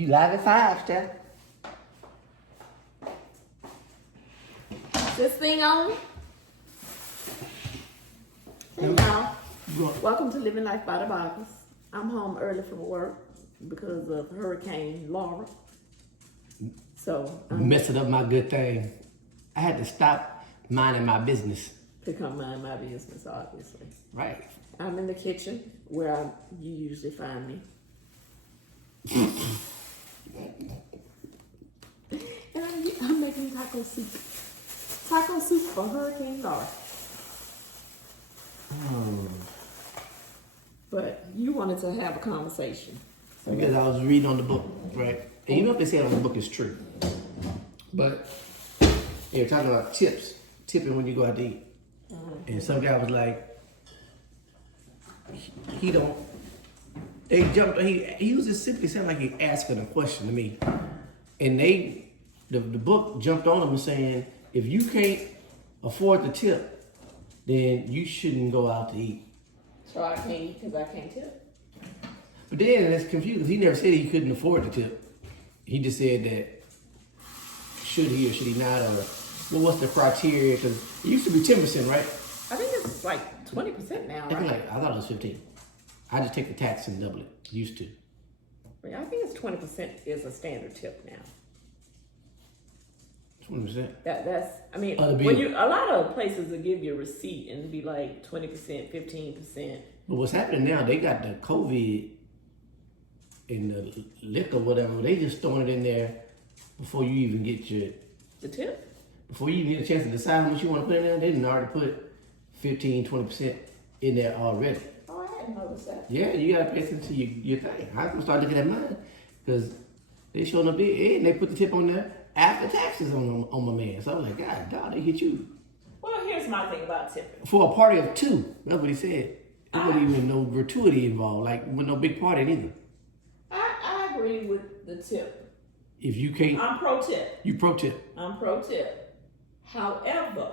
You live at 5, Steph. This thing on? Hey y'all. Welcome to Living Life by the Bibles. I'm home early from work because of Hurricane Laura. So Messing up my good thing. I had to stop minding my business. to come mind my business, obviously. Right. I'm in the kitchen where you usually find me. And I'm making taco soup. Taco soup for Hurricane Laura. But you wanted to have a conversation. Because I was reading on the book, right? And you know what they say on the book is true. But you're talking about tipping when you go out to eat. And some guy was like, he don't, they jumped, he was just simply saying like he asking a question to me. And the book jumped on him saying, if you can't afford the tip, then you shouldn't go out to eat. So I can't eat because I can't tip? But then it's confused. He never said he couldn't afford the tip. He just said that should he or should he not, or well, what's the criteria? Because it used to be 10%, right? I think it's like 20% now, right? I thought it was 15. I just take the tax and double it. Used to. Yeah, I think it's 20% is a standard tip now. 20%. That's I mean Oh, the when bill. a lot of places will give you a receipt and be like 20%, 15%. But what's happening now? They got the COVID and the liquor, whatever. They just throwing it in there before you even get The tip? before you even get a chance to decide how much you want to put in there. They didn't already put 15, 20% in there already. Oh, I hadn't noticed that. Yeah, you gotta pay attention to your thing. I gonna start looking at mine because they showing up there and they put the tip on there after taxes on my man. So I was like, God, dog, they hit you Well, here's my thing about tipping. for a party of 2. That's what he said. There wasn't even no gratuity involved, like with no big party neither. I agree with the tip. If you can't, I'm pro tip. you pro tip. I'm pro tip. However,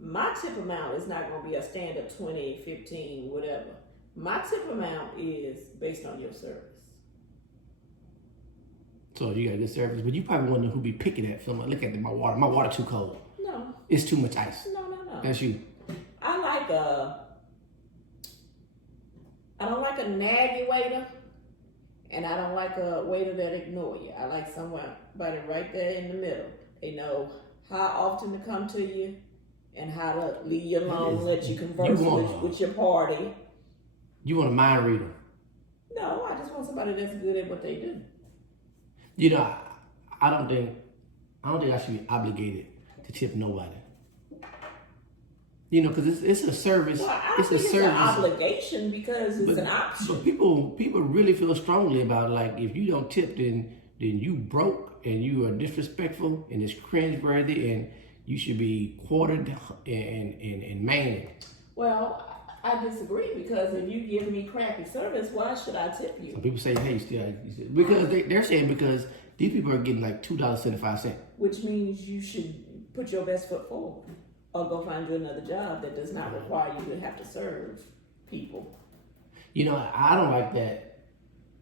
my tip amount is not going to be a standard 20, 15, whatever. My tip amount is based on your service. So you got a good service, but you probably wonder who be picking at someone. Look at my water. My water too cold. No. It's too much ice. No. That's you. I don't like a naggy waiter, and I don't like a waiter that ignore you. I like somebody right there in the middle. They know how often to come to you and how to leave you alone, let you converse with your party. You want a mind reader. No, I just want somebody that's good at what they do. You know, I don't think I should be obligated to tip nobody. You know, because it's a service. Well, I it's a think it's service. an obligation because it's an option. But people really feel strongly about it. Like if you don't tip, then you broke and you are disrespectful and it's cringeworthy and you should be quartered and manned. Well, I disagree because if you give me crappy service, why should I tip you? Some people say, hey, because they're saying because these people are getting like $2.75. Which means you should put your best foot forward or go find you another job that does not require you to have to serve people. You know, I don't like that.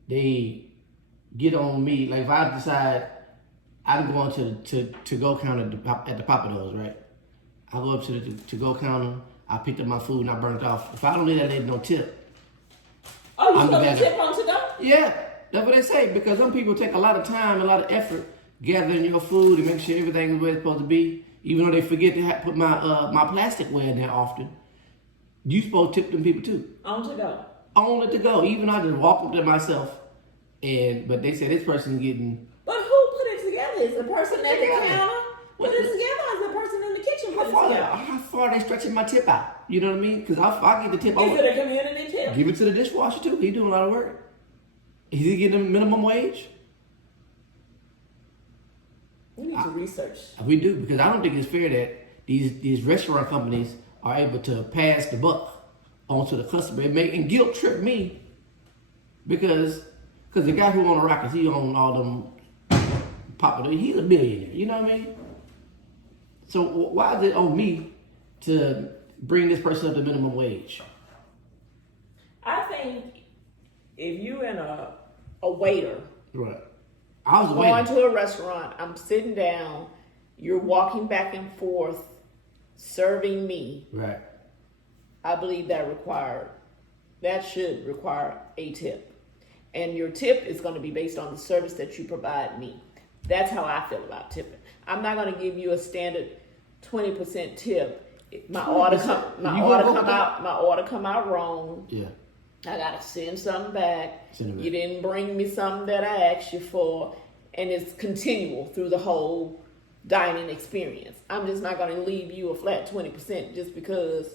They get on me. Like if I decide I'm going to go counter at the Papados, right? I go up to the to-go counter. I picked up my food and I burnt it off. If I don't leave that lady no tip. Oh, you I'm supposed the to tip on to go? Yeah, that's what they say. Because some people take a lot of time, a lot of effort gathering your food and make sure everything is where it's supposed to be. Even though they forget to put my plasticware in there often. You supposed to tip them people too. On to go. On to go. Even I just walk up there myself. But they said this person's getting. But who put it together? Is the person at the counter put it together or is the person in the kitchen put it together? How far are they stretching my tip out? You know what I mean? Because I get the tip over. Is it a community tip? Give it to the dishwasher too. He doing a lot of work. Is he getting a minimum wage? We need to research. We do, because I don't think it's fair that these restaurant companies are able to pass the buck onto the customer and guilt trip me because the guy who own the Rockets, he own all them popular. He's a billionaire. You know what I mean? So why is it on me to bring this person up to minimum wage? I think if you in a a waiter Right. I was going waiting. to a restaurant. I'm sitting down. You're walking back and forth, serving me. Right. I believe that should require a tip. And your tip is going to be based on the service that you provide me. That's how I feel about tipping. I'm not going to give you a standard 20% tip. My order come out wrong. Yeah. I gotta send something back. Send it back. You didn't bring me something that I asked you for, and it's continual through the whole dining experience. I'm just not gonna leave you a flat 20% just because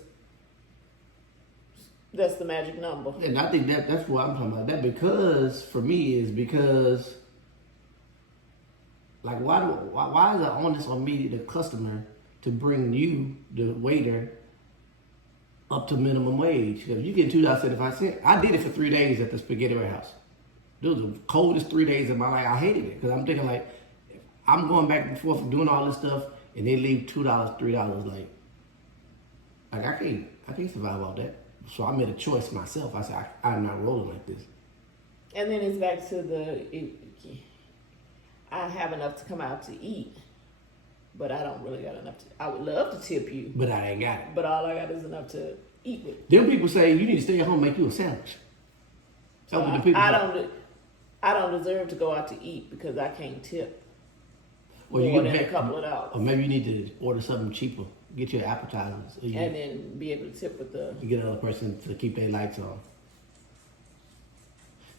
that's the magic number. And I think that's what I'm talking about. That because for me is because like why is it onus on me, the customer, to bring you, the waiter, up to minimum wage? Because you get $2.75. I did it for 3 days at the Spaghetti Warehouse. Those were the coldest 3 days of my life. I hated it because I'm thinking like, I'm going back and forth doing all this stuff, and they leave $2, $3. Like I can't survive off that. So I made a choice myself. I said I'm not rolling like this. And then it's back to I have enough to come out to eat, but I don't really got enough to. I would love to tip you, But I ain't got it. but all I got is enough to eat with. Them people say you need to stay at home and make you a sandwich. That's what the people say. I don't deserve to go out to eat because I can't tip Well, more get than a back- couple of dollars, Or maybe you need to order something cheaper. Get your appetizers. Or and then be able to tip with the. you get another person to keep their lights on.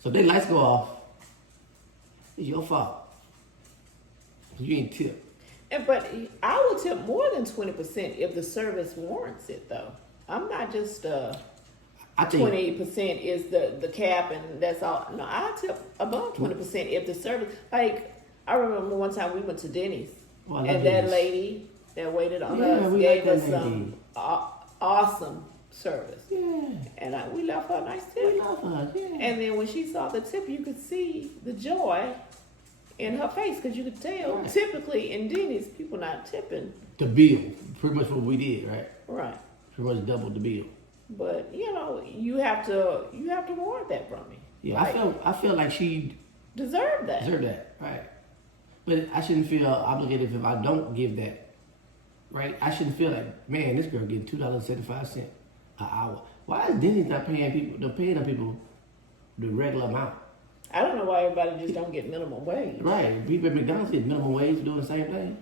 So if their lights go off, it's your fault. You ain't tip. But I will tip more than 20% if the service warrants it, though. I'm not just I think 20% is the cap and that's all. No, I tip above 20% if the service. Like I remember one time we went to Denny's, Oh, I love and that Denny's. lady that waited on Yeah, us we gave like us that some lady. awesome service, Yeah. and we left her a nice We tip. love her. Yeah. And then when she saw the tip, you could see the joy in her face because you could tell. Right. Typically in Denny's, people not tipping, The bill. Pretty much what we did, right? right? Pretty much doubled the bill. But you have to warrant that from me. Yeah, Like, I feel like she deserve that. deserve that, right? But I shouldn't feel obligated if I don't give that, right? I shouldn't feel like, man, this girl getting $2.75 an hour. Why is Denny's not paying people? They're paying them people the regular amount, I don't know why everybody just don't get minimum wage. right? People at McDonald's get minimum wage doing the same thing.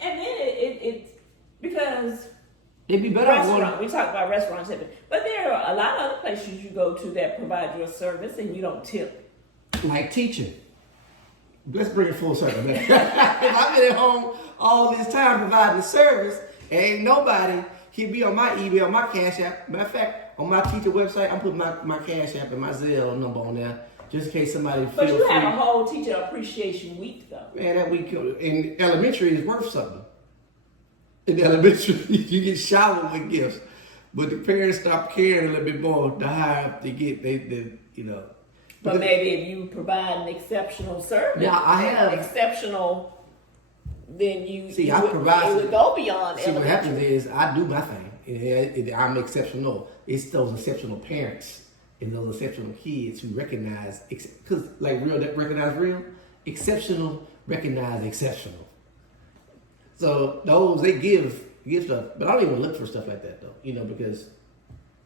And then it's because They'd be better off restaurant. going. We talk about restaurant tipping, but there are a lot of other places you go to that provide your service and you don't tip. Like teaching. Let's bring it full circle, man. If I've been at home all this time providing service, ain't nobody hit me on my email, my Cash App. Matter of fact, on my teacher website, I'm putting my Cash App and my Zelle number on there, just in case somebody But feel you free. have a whole teacher appreciation week though. Man, that week in elementary is worth something. In elementary, you get showered with gifts, but the parents stop caring a little bit more the higher up they get. They But maybe if you provide an exceptional service, Yeah, I have. exceptional, then See, you I would, provide- it would go beyond. See, what elementary. happens is I do my thing. I'm exceptional. It's those exceptional parents and those exceptional kids who recognize, because like real that recognize real, exceptional recognize exceptional. So those they give stuff, but I don't even look for stuff like that though. Because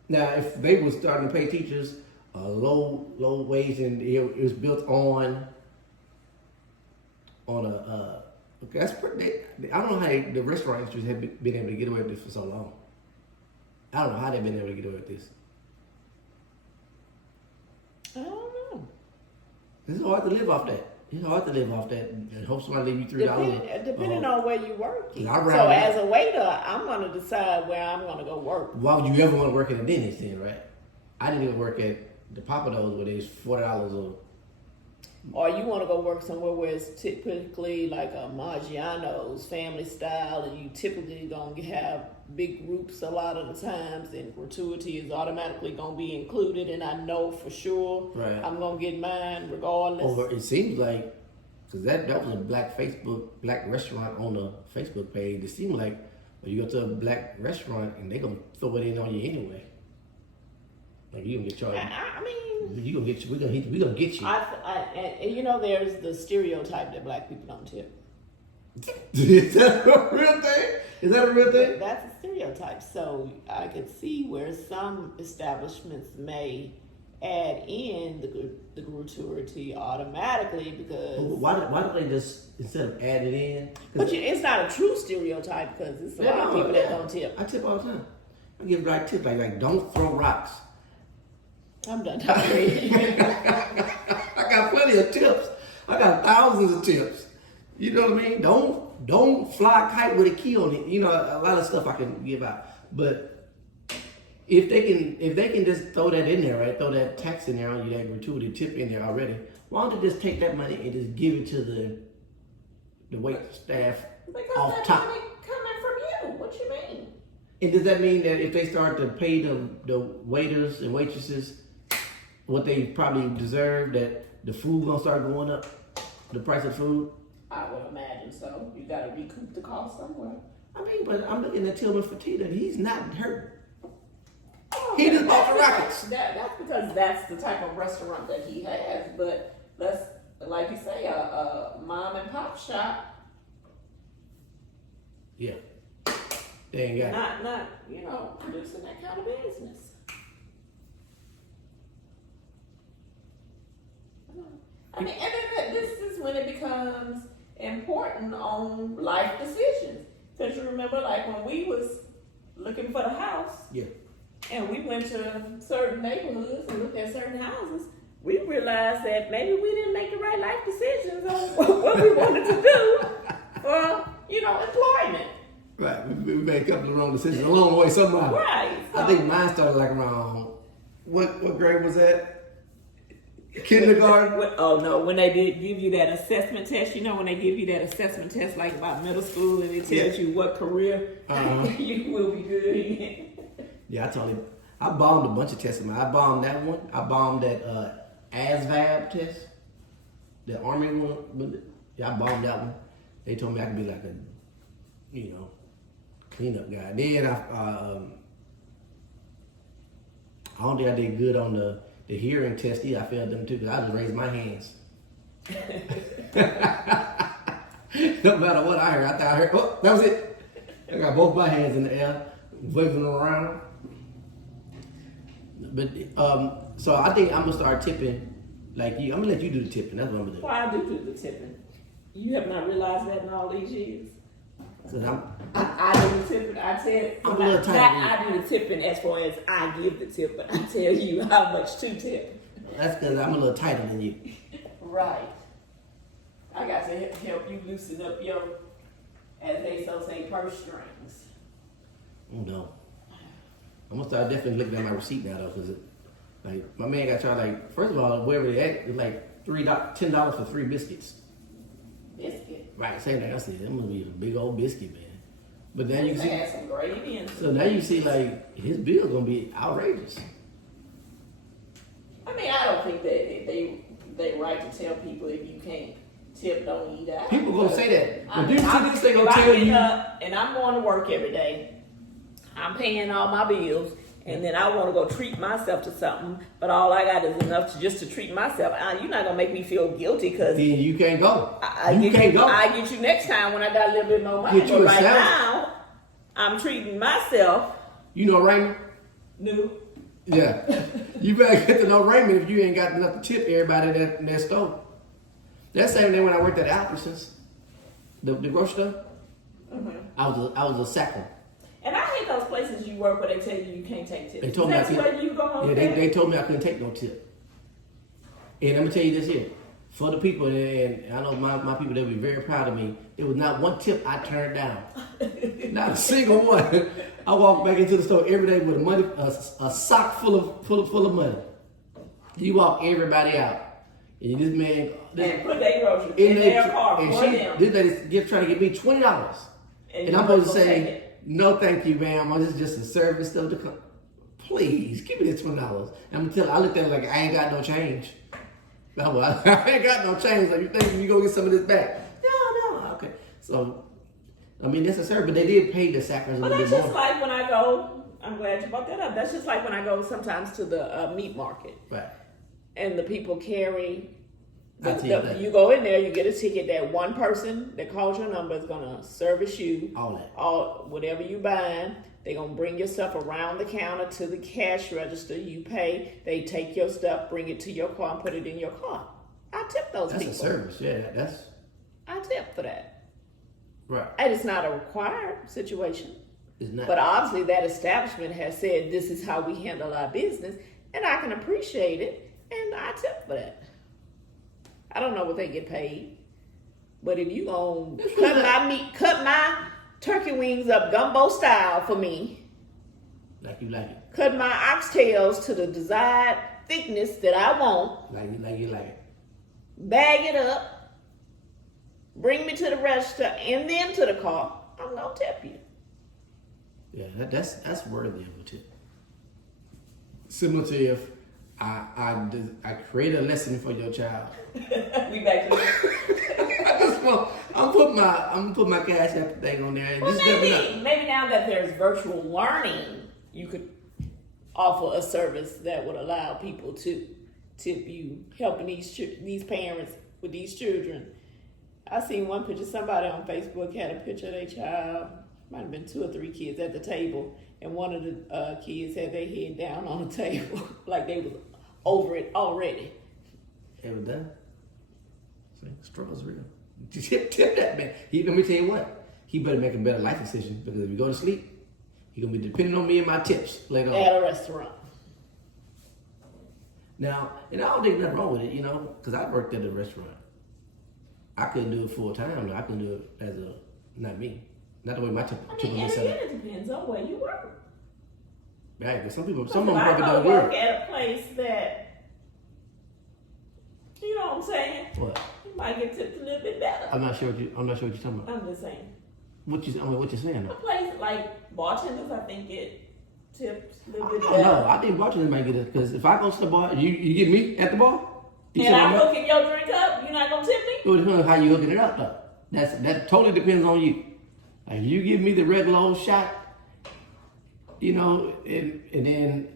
now if they were starting to pay teachers a low wage and it was built on a that's pretty. I don't know how the restaurant industry have been able to get away with this for so long. I don't know how they've been able to get away with this. I don't know. It's hard to live off that. It's hard to live off that and hope somebody leave you $3. Depending on where you work. Yeah, I'd So rather- as a waiter, I'm gonna decide where I'm gonna go work. Why would you ever want to work at a dentist then, right? I didn't even work at the Papados where there's $40 Or you want to go work somewhere where it's typically like a Maggiano's family style, and you typically gonna have big groups a lot of the times, and gratuity is automatically gonna be included. And I know for sure Right. I'm gonna get mine regardless. over. It seems like because that was a black restaurant on the Facebook page. It seemed like when you go to a black restaurant and they gonna throw it in on you anyway. Like you gonna get charged. I mean, You gonna get you. We gonna get you. and you know, there's the stereotype that black people don't tip. Is that a real thing? Is that a real thing? That's a stereotype. So I could see where some establishments may add in the gratuity automatically because. Why do they just instead of adding in? But it's not a true stereotype because it's a lot of people that don't tip. I tip all the time. I give right tips like don't throw rocks. I'm done talking. I got plenty of tips. I got thousands of tips. You know what I mean? Don't fly a kite with a key on it. You know, a lot of stuff I can give out. But if they can just throw that in there, right? Throw that tax in there on you, that gratuity tip in there already. Why don't they just take that money and just give it to the wait staff Because off that top? money coming from you. What you mean? And does that mean that if they start to pay the waiters and waitresses what they probably deserve, that the food gonna start going up, the price of food? I would imagine so. You got to recoup the cost somewhere. I mean, but I'm looking at Tillman Fertitta. He's not hurt. Oh, He just bought the rockets. That's because that's the type of restaurant that he has. But let's, like you say, a mom and pop shop. Yeah. They ain't got it. Not producing that kind of business. I mean, and then this is when it becomes important on life decisions. Because you remember, like when we was looking for the house, Yeah. and we went to certain neighborhoods and looked at certain houses, we realized that maybe we didn't make the right life decisions on what we wanted to do for, employment. Right. We made a couple of wrong decisions along the way somehow. Right. I think mine started like around, what grade was that? Kindergarten? When they did give you that assessment test, when they give you that assessment test like about middle school and it tells you what career you will be good in. Yeah, I told him. I bombed a bunch of tests. I bombed that one. I bombed that ASVAB test. The Army one. Yeah, I bombed that one. They told me I could be like a, cleanup guy. Then I don't think I did good on the hearing test either. I failed them too because I just raised my hands. No matter what I heard, I thought I heard, oh, that was it. I got both my hands in the air, waving them around. But so I think I'm gonna start tipping like you. I'm gonna let you do the tipping. That's what I'm gonna do. Why I do the tipping? You have not realized that in all these years. So I do the tipping. I tell I'm a little tight. I do the tipping as far as I give the tip, but I tell you how much to tip. That's because I'm a little tighter than you. Right. I got to help you loosen up your, as they so say, purse strings. Oh no. I'm gonna start definitely looking at my receipt now though, because like my man got charged like first of all wherever they at, it's like $10 for 3 biscuits. Biscuit. Right, same thing I said. That must be a big old biscuit, man. But then you They see, had some gravy in. so now you see like his bill gonna be outrageous. I mean, I don't think that they right to tell people if you can't tip, don't eat out. People gonna say that. But I you see this, they gonna if I tell get you. up and I'm going to work every day. I'm paying all my bills, and then I want to go treat myself to something, but all I got is enough to treat myself. You're not gonna make me feel guilty because Then you can't go. I get you next time when I got a little bit more money. Get you But a right salad. now, I'm treating myself. You know Raymond? No. Yeah. You better get to know Raymond if you ain't got enough to tip everybody in that store. That same day when I worked at Albertsons, the grocery store, Mm-hmm. I was a sacker. And I hate those places you work where they tell you can't take tips. They told me That's I couldn't. where you go home. Yeah, they told me I couldn't take no tip. And I'm gonna tell you this here. For the people, and I know my people, they'll be very proud of me. There was not one tip I turned down. Not a single one. I walk back into the store every day with a sock full of money. You walk everybody out. And this man And put their groceries in their car for them. this lady trying to get me $20. And I'm supposed to say, no thank you, ma'am. This is just a service stuff to come. Please, give me this $20. And I'm gonna tell her, I looked at her like I ain't got no change. No, well, I ain't got no change. Like you think you go get some of this back? No. Okay. So I mean that's a service, but they did pay the sackers a But little that's bit just more. like when I go I'm glad you brought that up. That's just like when I go sometimes to the meat market, Right. and the people carry. I tell you that. You go in there, you get a ticket. That one person that calls your number is gonna service you All that. whatever you buying. They're gonna bring your stuff around the counter to the cash register. You pay. They take your stuff, bring it to your car, and put it in your car. I tip those That's people. a service. Yeah, that's I tip for that. right. And it's not a required situation. It's not. But obviously, that establishment has said this is how we handle our business, and I can appreciate it, and I tip for that. I don't know what they get paid, but if you gonna cut my turkey wings up gumbo style for me, like you like it. cut my oxtails to the desired thickness that I want, Like you like it. bag it up, bring me to the register, and then to the car, I'm gonna tip you. Yeah, that's worthy of a tip. Similar to if I create a lesson for your child. We back to I'm put my cash app thing on there and Well, just let me know. maybe now that there's virtual learning, you could offer a service that would allow people to tip you, helping these parents with these children. I seen one picture. Somebody on Facebook had a picture of their child. Might have been 2 or 3 kids at the table, and one of the kids had their head down on the table, like they was over it already. Ever done? See, struggle's real. Tip that man. Let me tell you what. He better make a better life decision because if you go to sleep, he gonna be depending on me and my tips later on. At a restaurant. Now, and I don't think nothing wrong with it, because I worked at a restaurant. I couldn't do it full time. Though. I couldn't do it as not me. Not the way my tip And was set up. it depends on where you work. Right, but some of them If probably I don't go work work. at a place that, you know what I'm saying? What? You might get tipped a little bit better. I'm not sure what you're talking about. I'm just saying. What you're saying A though? place like bartenders, I think get tips a little bit I better. don't know. I think bartenders might get it because if I go to the bar, you get me at the bar. You And tip I'm me? hooking your drink up, you're not gonna tip me? It would depend on how you hooking it up though. That totally depends on you. Like if you give me the regular old shot, and then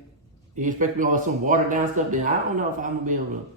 you expect me on some watered down stuff, then I don't know if I'm gonna be able to